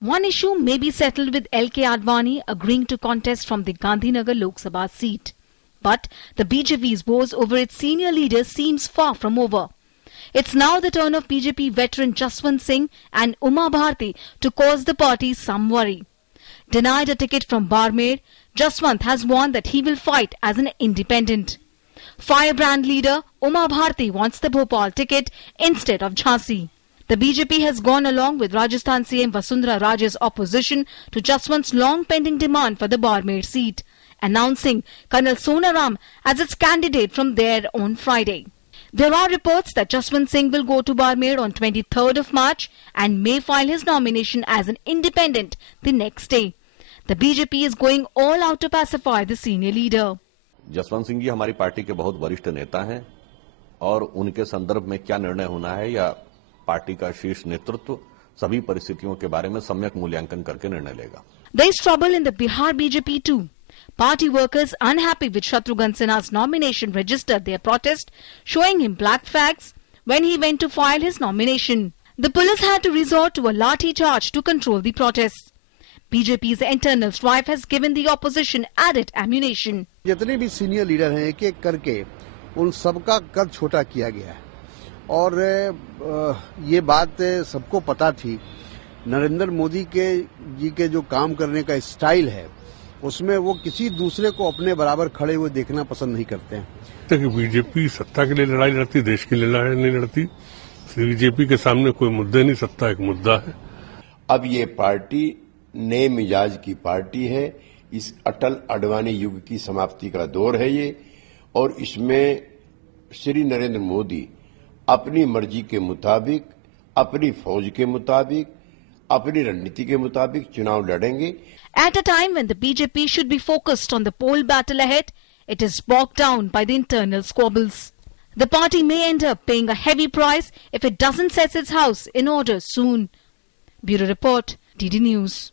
One issue may be settled with L.K. Advani agreeing to contest from the Gandhinagar Lok Sabha seat. But the BJP's woes over its senior leader seems far from over. It's now the turn of BJP veteran Jaswant Singh and Uma Bharti to cause the party some worry. Denied a ticket from Barmer, Jaswant has warned that he will fight as an independent. Firebrand leader Uma Bharti wants the Bhopal ticket instead of Jhansi. The BJP has gone along with Rajasthan CM Vasundhara Raje's opposition to Jaswant's long-pending demand for the Barmer seat, announcing Colonel Sonaram as its candidate from there on Friday. There are reports that Jaswant Singh will go to Barmer on 23rd of March and may file his nomination as an independent the next day. The BJP is going all out to pacify the senior leader. Jaswant Singh ji हमारी party के बहुत वरिष्ठ नेता हैं और उनके संदर्भ में क्या निर्णय होना है या पार्टी का शीर्ष नेतृत्व सभी परिस्थितियों के बारे में सम्यक मूल्यांकन करके निर्णय लेगा. There is trouble in the Bihar BJP too. Party workers unhappy with Shatrughan Sinha's nomination registered their protest, showing him black flags when he went to file his nomination. The police had to resort to a lathi charge to control the protests. BJP's internal strife has given the opposition added ammunition. जितने भी senior leader हैं एक एक करके उन सबका कद छोटा किया गया है और ये बात सबको पता थी. नरेंद्र मोदी जी के जो काम करने का स्टाइल है उसमें वो किसी दूसरे को अपने बराबर खड़े हुए देखना पसंद नहीं करते हैं. बीजेपी सत्ता के लिए लड़ाई लड़ती, देश के लिए लड़ाई नहीं लड़ती. बीजेपी के सामने कोई मुद्दे नहीं, सत्ता एक मुद्दा है. अब ये पार्टी नए मिजाज की पार्टी है. इस अटल अडवाणी युग की समाप्ति का दौर है ये और इसमें श्री नरेंद्र मोदी अपनी मर्जी के मुताबिक, अपनी फौज के मुताबिक, अपनी रणनीति के मुताबिक चुनाव लड़ेंगे. At a time when the BJP should be focused on the poll battle ahead, it is bogged down by the internal squabbles. The party may end up paying a heavy price if it doesn't set its house in order soon. Bureau Report, DD News.